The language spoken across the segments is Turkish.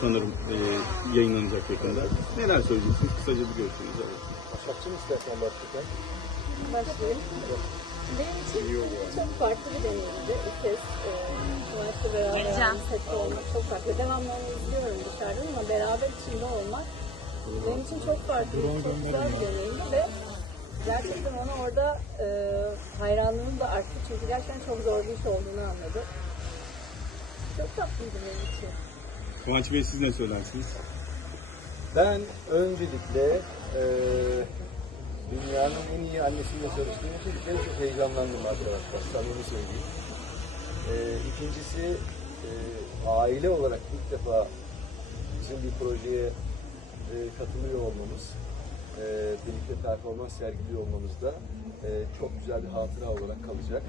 sanırım e, yayınlanacak yakında. Neler söyleyeceksiniz? Kısaca bir görüşünüzü alalım. Başakçı mı istersen başlayalım? başlayayım. Benim için çok farklı bir deneyimdi. İlk kez e, üniversite beraber sette olmak çok farklı. Devamlı onu izliyorum dışarıdan ama beraber içinde olmak benim için çok farklı, çok güzel bir deneyimdi ve gerçekten ona orada e, hayranlığım da arttı. Çünkü gerçekten çok zor bir iş olduğunu anladı. Çok tatlıydı benim için. Kıvanç Bey siz ne söylersiniz? Ben öncelikle eee dünyanın en iyi annesiyle çalıştığım için bir kere çok heyecanlandım arkadaşlar. Samimi söyleyeyim. Eee ikincisi eee, aile olarak ilk defa bizim bir projeye eee, katılıyor olmamız, eee, birlikte performans sergiliyor olmamız da eee, çok güzel bir hatıra olarak kalacak.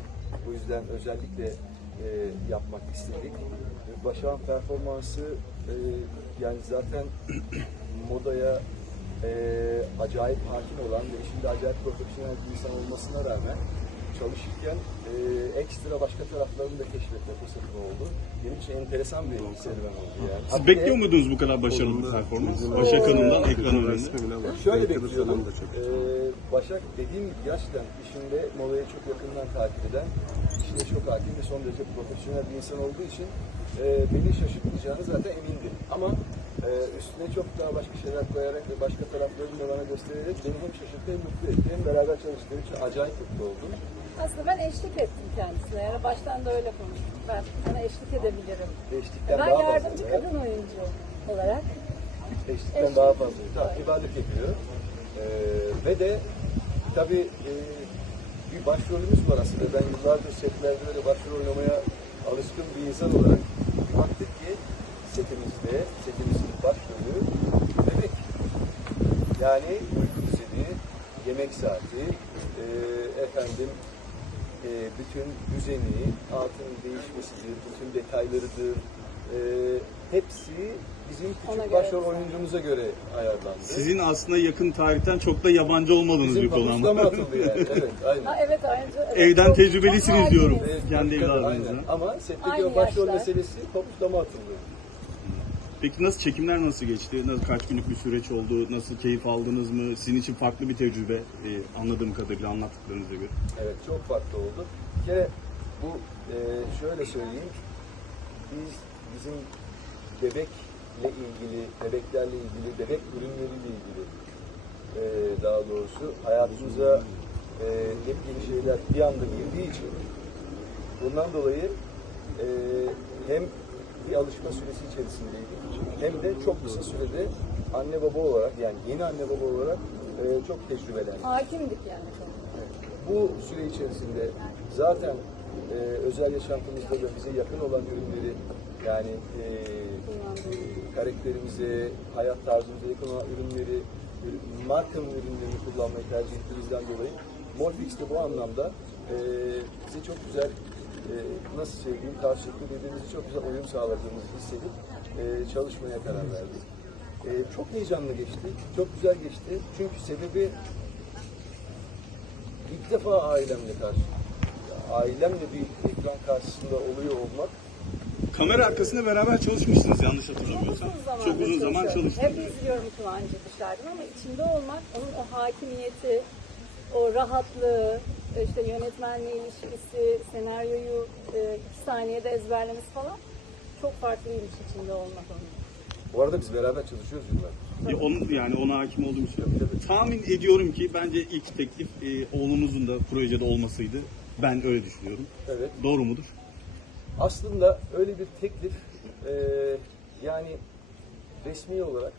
Bu yüzden özellikle eee, yapmak istedik. Başak'ın performansı eee, yani zaten modaya eee, acayip hakim olan ve şimdi acayip profesyonel bir insan olmasına rağmen çalışırken eee, ekstra başka taraflarını da keşfetme fırsatım oldu. Benim için enteresan bir serüven oldu yani. Siz bekliyor muydunuz bu kadar başarılı bir performans? Başak Hanım'dan ekran önünde. Şöyle bekliyordum. Ee, Başak dediğim gibi gerçekten işinde Mola'yı çok yakından takip eden, işine çok hakim ve son derece profesyonel bir insan olduğu için e, beni şaşırtmayacağını zaten emindim. Ama e, üstüne çok daha başka şeyler koyarak ve başka taraflarını da bana göstererek beni hem şaşırttı hem mutlu etti. Hem beraber çalıştığım için acayip mutlu oldum. Aslında ben eşlik ettim kendisine. Yani baştan da öyle konuştuk. Ben sana eşlik edebilirim. Eşlikten Ben daha fazla. yardımcı kadın oyuncu olarak Eşlikten Eşlik. daha fazla. Tabii ibadet ediyor. Ee, ve de tabii e, bir başrolümüz var aslında. Ben yıllardır setlerde böyle başrol oynamaya alışkın bir insan olarak baktık ki setimizde, setimizin başrolü bebek. Yani uyku düzeni, yemek saati, e, efendim e, bütün düzeni, altın değişmesidir, bütün detaylarıdır. E, hepsi bizim Ona küçük göre başrol güzel. oyuncumuza göre ayarlandı. Sizin aslında yakın tarihten çok da yabancı olmadığınız Bizim bir konu pabuçlama ama. atıldı yani. Evet, aynen. Ha, evet ayrıca evet, Evden çok- tecrübelisiniz çok diyorum. hakimiz. Evet, Kendi evladınıza. aynen. Ama setteki Aynı o başrol yaşlar. meselesi pabuçlama atıldı. Peki nasıl çekimler nasıl geçti? Nasıl kaç günlük bir süreç oldu? Nasıl keyif aldınız mı? Sizin için farklı bir tecrübe e, anladığım kadarıyla anlattıklarınıza göre. Evet çok farklı oldu. Bir kere bu e, şöyle söyleyeyim. Biz bizim bebekle ilgili, bebeklerle ilgili, bebek ürünleriyle ilgili e, daha doğrusu hayatımıza e, yepyeni şeyler bir anda girdiği için bundan dolayı e, hem bir alışma süresi içerisindeydik hem de çok kısa sürede anne baba olarak yani yeni anne baba olarak e, çok tecrübelendik. Hakimdik yani. Bu süre içerisinde zaten e, özel yaşantımızda da bize yakın olan ürünleri yani e, karakterimize, hayat tarzımıza yakın olan ürünleri, ürün- markanın ürünlerini kullanmayı tercih ettiğimizden dolayı Morfix de bu anlamda e, bize çok güzel e, nasıl söyleyeyim karşılıklı birbirimize çok güzel uyum sağladığımızı hissedip e, çalışmaya karar verdik. E, çok heyecanlı geçti, çok güzel geçti. Çünkü sebebi ilk defa ailemle karşı, ailemle bir ekran karşısında oluyor olmak Kamera arkasında beraber çalışmışsınız yanlış hatırlamıyorsam. Uzun Çok uzun zaman çalıştınız. Hep izliyorum Kıvancı dışarıdan ama içinde olmak, onun o hakimiyeti, o rahatlığı, işte yönetmenle ilişkisi, senaryoyu e, iki saniyede ezberlemesi falan çok farklıymış içinde olmak onun. Bu arada biz beraber çalışıyoruz yıllar. Ya onun, yani ona hakim olduğum için. Tahmin ediyorum ki bence ilk teklif e, oğlunuzun da projede olmasıydı. Ben öyle düşünüyorum. Evet. Doğru mudur? Aslında öyle bir teklif e, yani resmi olarak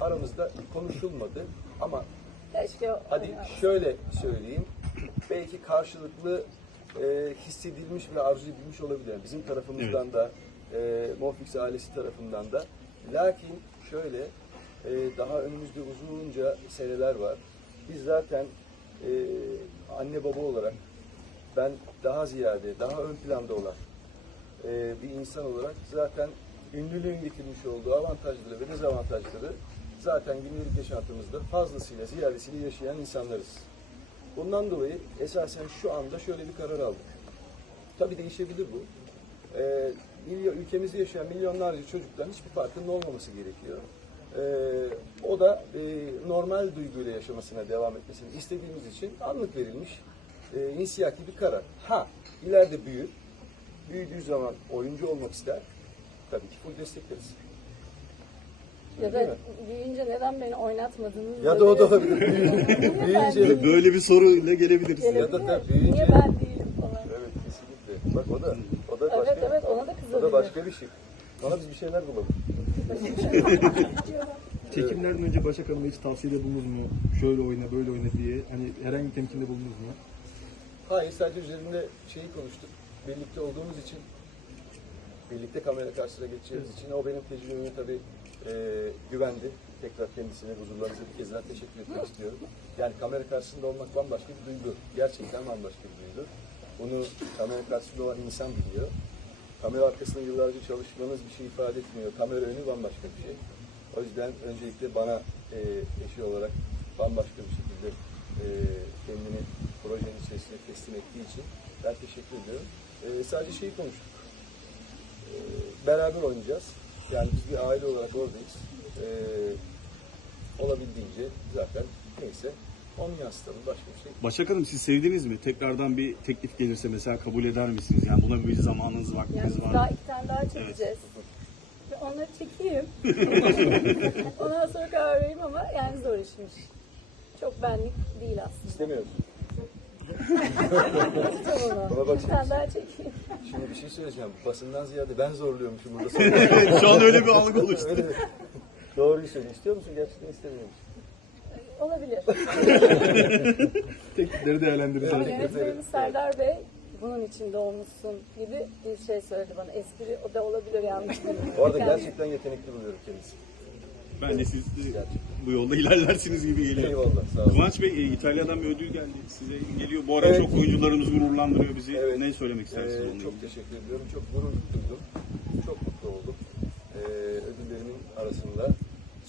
aramızda konuşulmadı ama Keşke hadi şöyle söyleyeyim. Belki karşılıklı e, hissedilmiş ve arzu edilmiş olabilir. Yani Bizim tarafımızdan da e, Monfix ailesi tarafından da. Lakin şöyle e, daha önümüzde uzunca seneler var. Biz zaten e, anne baba olarak ben daha ziyade, daha ön planda olan e, bir insan olarak zaten ünlülüğün getirmiş olduğu avantajları ve dezavantajları zaten günlük yaşantımızda fazlasıyla, ziyadesiyle yaşayan insanlarız. Bundan dolayı esasen şu anda şöyle bir karar aldık. Tabii değişebilir bu. Ee, milyon, ülkemizde yaşayan milyonlarca çocukların hiçbir farkının olmaması gerekiyor. Ee, o da e, normal duyguyla yaşamasına devam etmesini istediğimiz için anlık verilmiş e, inisiyaki bir karar. Ha, ileride büyür. Büyüdüğü zaman oyuncu olmak ister. Tabii ki full destekleriz. Ya da büyüyünce neden beni oynatmadınız? Ya da o da olabilir. Büyüyünce, değilim? Böyle bir soruyla gelebiliriz. Gelebilir. Ya da tabii büyüyünce- Niye ben değilim falan. Evet kesinlikle. Bak o da o da Evet başka evet ona da o kızabilir. da başka bir şey. Ona biz bir şeyler bulalım. Çekimlerden önce Başak Hanım'a hiç tavsiyede bulundunuz mu? Şöyle oyna, böyle oyna diye. Hani herhangi bir temkinde bulundunuz mu? Hayır sadece üzerinde şeyi konuştuk. Birlikte olduğumuz için birlikte kamera karşısına geçeceğimiz için o benim tecrübeme tabii e, güvendi. Tekrar kendisine huzurlarınıza bir kez daha teşekkür etmek istiyorum. Yani kamera karşısında olmak bambaşka bir duygu. Gerçekten bambaşka bir duygu. Bunu kamera karşısında olan insan biliyor. Kamera arkasında yıllarca çalışmanız bir şey ifade etmiyor. Kamera önü bambaşka bir şey. O yüzden öncelikle bana e, eşi olarak bambaşka bir şekilde e, kendini projenin içerisine teslim ettiği için ben teşekkür ediyorum. E, sadece şeyi konuştuk. E, beraber oynayacağız. Yani biz bir aile olarak oradayız. E, olabildiğince zaten neyse onu yansıtalım. Başka bir şey. Başak Hanım siz sevdiniz mi? Tekrardan bir teklif gelirse mesela kabul eder misiniz? Yani buna bir zamanınız, Yani vaktiniz biz var daha mı? iki tane daha çekeceğiz. Ve onları çekeyim. Ondan sonra karar vereyim ama yani zor işmiş. Çok benlik değil aslında. İstemiyoruz. Bana bak Bir tane daha çekeyim. Şimdi bir şey söyleyeceğim. Basından ziyade ben zorluyormuşum burada. Şu an öyle bir algı oluştu. Öyle? Doğruyu söyle. İstiyor musun? Gerçekten istemiyor musun? Olabilir. Teklifleri değerlendireceğiz. Yönetmenimiz Serdar Bey bunun içinde olmuşsun gibi bir şey söyledi bana. Espri o da olabilir yanlış. Bu arada gerçekten yetenekli buluyorum kendisi. Bence siz de bu yolda ilerlersiniz gibi geliyor. Eyvallah. Sağ olun. Kıvanç Bey, e, İtalya'dan bir ödül geldi. Size geliyor. Bu arada Evet. çok oyuncularımız gururlandırıyor bizi. Evet. Ne söylemek istersiniz Ee, onunla çok ilgili? teşekkür ediyorum. Çok gurur duydum. Çok mutlu oldum. Ee, ödüllerimin arasında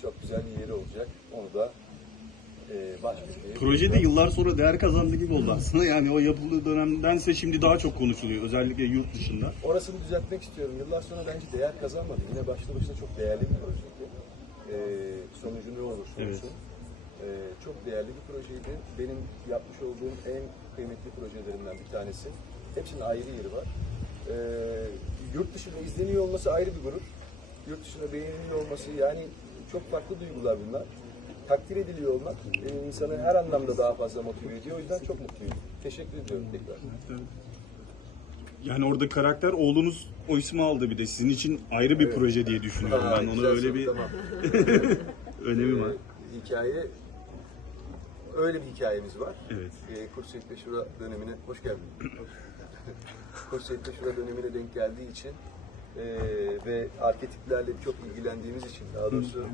çok güzel bir yeri olacak. Onu da e, başvurmayı. Projede yıllar sonra değer kazandı gibi oldu aslında. Yani o yapıldığı dönemdense şimdi daha çok konuşuluyor. Özellikle yurt dışında. Orasını düzeltmek istiyorum. Yıllar sonra bence değer kazanmadı. Yine başlı başına çok değerli bir projeydi. Ee, sonucu ne olursa olsun. Evet. Ee, çok değerli bir projeydi. Benim yapmış olduğum en kıymetli projelerimden bir tanesi. Hepsinin ayrı yeri var. Ee, yurt dışında izleniyor olması ayrı bir gurur. Yurt dışında beğeniliyor olması yani çok farklı duygular bunlar. Takdir ediliyor olmak e, insanı her anlamda daha fazla motive ediyor. O yüzden çok mutluyum. Teşekkür ediyorum tekrar. Yani orada karakter oğlunuz o ismi aldı bir de. Sizin için ayrı bir proje diye düşünüyorum Aa, ben. Ona öyle bir tamam. önemi var. Ee, hikaye öyle bir hikayemiz var. Evet. Ee, Kursiyet Beşura dönemine hoş geldin. Kursiyet Beşura dönemine denk geldiği için e, ve arketiplerle çok ilgilendiğimiz için daha doğrusu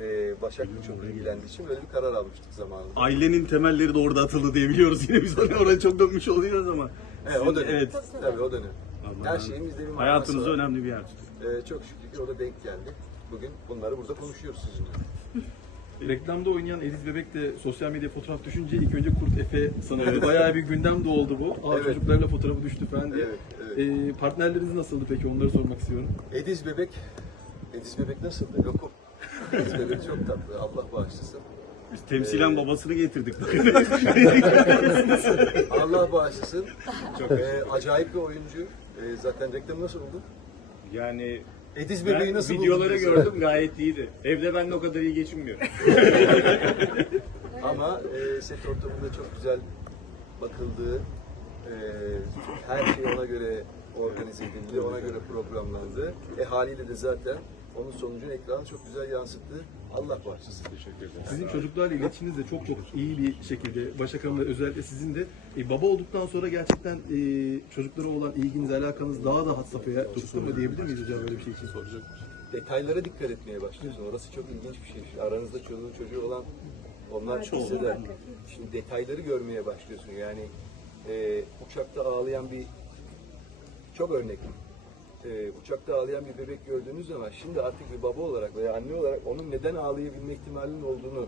e, Başak'la çok ilgilendiği için böyle bir karar almıştık zamanında. Ailenin temelleri de orada atıldı diye biliyoruz. Yine biz hani oraya çok dönmüş oluyoruz ama. Evet, o Sizin- dönem. Evet. Tabii o dönem. Allah Her bizde bir manası Hayatınızda var. önemli bir yer tutuyor. Ee, çok şükür ki o da denk geldi. Bugün bunları burada konuşuyoruz sizinle. Reklamda oynayan Ediz Bebek de sosyal medya fotoğraf düşünce ilk önce Kurt Efe sanıldı. Bayağı bir gündem de oldu bu. Aa, Evet. Çocuklarla fotoğrafı düştü falan diye. Evet, evet. Ee, partnerleriniz nasıldı peki? Onları sormak istiyorum. Ediz bebek, Ediz bebek nasıldı? Lokum. Ediz bebek çok tatlı. Allah bağışlasın. Biz temsilen babasını getirdik. Allah bağışlasın. Çok acayip bir oyuncu. Ee, zaten reklam nasıl oldu? Yani Ediz bebeği ben nasıl videoları buldunuz? gördüm gayet iyiydi. Evde ben de o kadar iyi geçinmiyor. Ama e, set ortamında çok güzel bakıldığı, e, her şey ona göre organize edildi, ona göre programlandı. E haliyle de zaten onun sonucunu ekranı çok güzel yansıttı. Allah bağışlasın. Teşekkür ederim. Sizin çocuklarla iletişiminiz de çok çok iyi bir şekilde Başak Hanım'la özellikle sizin de e, baba olduktan sonra gerçekten e, çocuklara olan ilginiz, alakanız daha da had safhaya çıktı mı diyebilir miyiz hocam böyle bir şey için? Soracak. detaylara dikkat etmeye başlıyorsun. Orası çok ilginç bir şey. Şimdi Aranızda çoluğu çocuğu olan onlar çok hisseder. Şimdi detayları görmeye başlıyorsun. Yani e, uçakta ağlayan bir çok örnek. E, uçakta ağlayan bir bebek gördüğünüz zaman şimdi artık bir baba olarak veya anne olarak onun neden ağlayabilme ihtimalinin olduğunu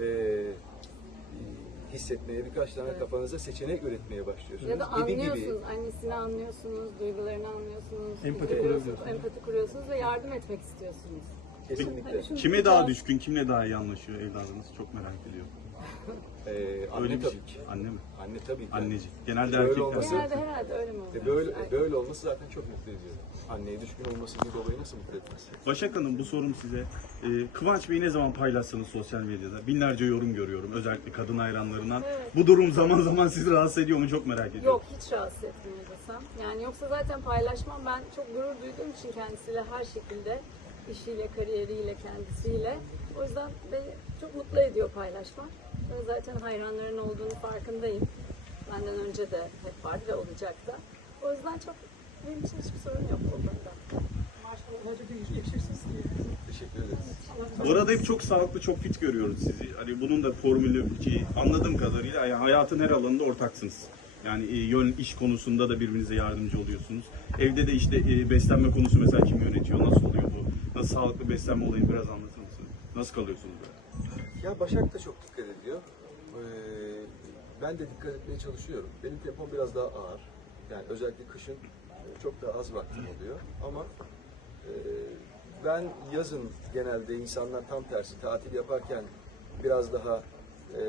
e, hissetmeye, birkaç tane kafanıza seçenek üretmeye başlıyorsunuz. Ya da gibi gibi. anlıyorsunuz, annesini anlıyorsunuz, duygularını anlıyorsunuz, Empati kurabiliyorsunuz. empati kuruyorsunuz ve yardım etmek istiyorsunuz. Kesinlikle. Hani şunu Kime daha düşkün, kimle daha iyi anlaşıyor evladınız? Çok merak ediyorum. Ee, anne Öyle bir tabii şey. ki. Anne mi? Anne tabii ki. Anneci. Genelde Böyle erkekler. olması- Genelde herhalde öyle mi oluyor? E böyle, böyle olması zaten çok mutlu ediyor. Anneye düşkün olması bir babayı nasıl mutlu etmez? Başak Hanım bu sorum size. Ee, Kıvanç Bey'i ne zaman paylaşsanız sosyal medyada binlerce yorum görüyorum. Özellikle kadın hayranlarından. Evet. Bu durum zaman zaman sizi rahatsız ediyor mu çok merak ediyorum. Yok hiç rahatsız etmiyor desem. Yani yoksa zaten paylaşmam ben çok gurur duyduğum için kendisiyle her şekilde işiyle, kariyeriyle, kendisiyle. O yüzden beni çok mutlu ediyor paylaşmak. Ben zaten hayranların olduğunu farkındayım. Benden önce de hep vardı ve olacak da. O yüzden çok benim için hiçbir sorun yok o konuda. Teşekkür ederiz. Bu arada hep çok sağlıklı, çok fit görüyoruz sizi. Hani bunun da formülü ki anladığım kadarıyla yani hayatın her alanında ortaksınız. Yani e, yön iş konusunda da birbirinize yardımcı oluyorsunuz. Evde de işte e, beslenme konusu mesela kim yönetiyor, nasıl oluyor? Nasıl sağlıklı beslenme olayını biraz anlatır mısınız? Nasıl kalıyorsunuz böyle? Ya Başak da çok dikkat ediyor. Ee, ben de dikkat etmeye çalışıyorum. Benim tempom biraz daha ağır. Yani özellikle kışın e, çok daha az vaktim oluyor. Ama e, ben yazın genelde insanlar tam tersi tatil yaparken biraz daha e,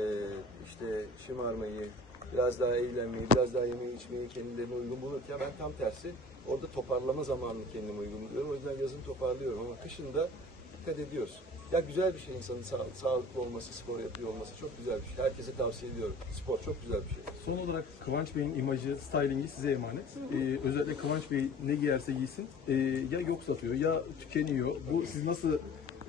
işte şımarmayı, biraz daha eğlenmeyi, biraz daha yemeği içmeyi kendilerine uygun bulurken ben tam tersi orada toparlama zamanını kendime uygun buluyorum. O yüzden yazın toparlıyorum ama kışın da dikkat ediyoruz. Ya güzel bir şey insanın sağ- sağlıklı olması, spor yapıyor olması çok güzel bir şey. Herkese tavsiye ediyorum. Spor çok güzel bir şey. Son olarak Kıvanç Bey'in imajı, stylingi size emanet. Ee, özellikle Kıvanç Bey ne giyerse giysin ee, ya yok satıyor ya tükeniyor. Bu sizi nasıl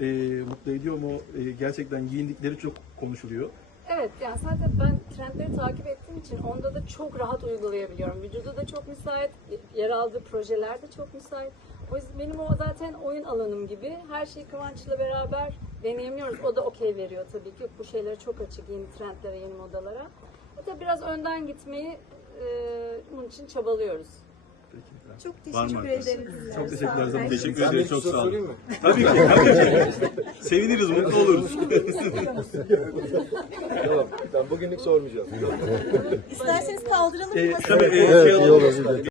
ee, mutlu ediyor mu? Ee, gerçekten giyindikleri çok konuşuluyor. Evet yani zaten ben trendleri takip ettiğim için onda da çok rahat uygulayabiliyorum. Vücudu da çok müsait, yer aldığı projeler de çok müsait. O yüzden benim o zaten oyun alanım gibi. Her şeyi Kıvanç'la beraber deneyimliyoruz. O da okey veriyor tabii ki. Bu şeylere çok açık yeni trendlere, yeni modalara. E tabii biraz önden gitmeyi e, bunun için çabalıyoruz. Çok Var mı teşekkür ederim. Çok teşekkürler zaman. Teşekkür ederiz, çok sağ olun. Tabii ki, tabii ki. Seviniriz, mutlu oluruz. Tamam. Ben bugünlük sormayacağım. İsterseniz kaldıralım. Ee, Tabii, e, şey alalım.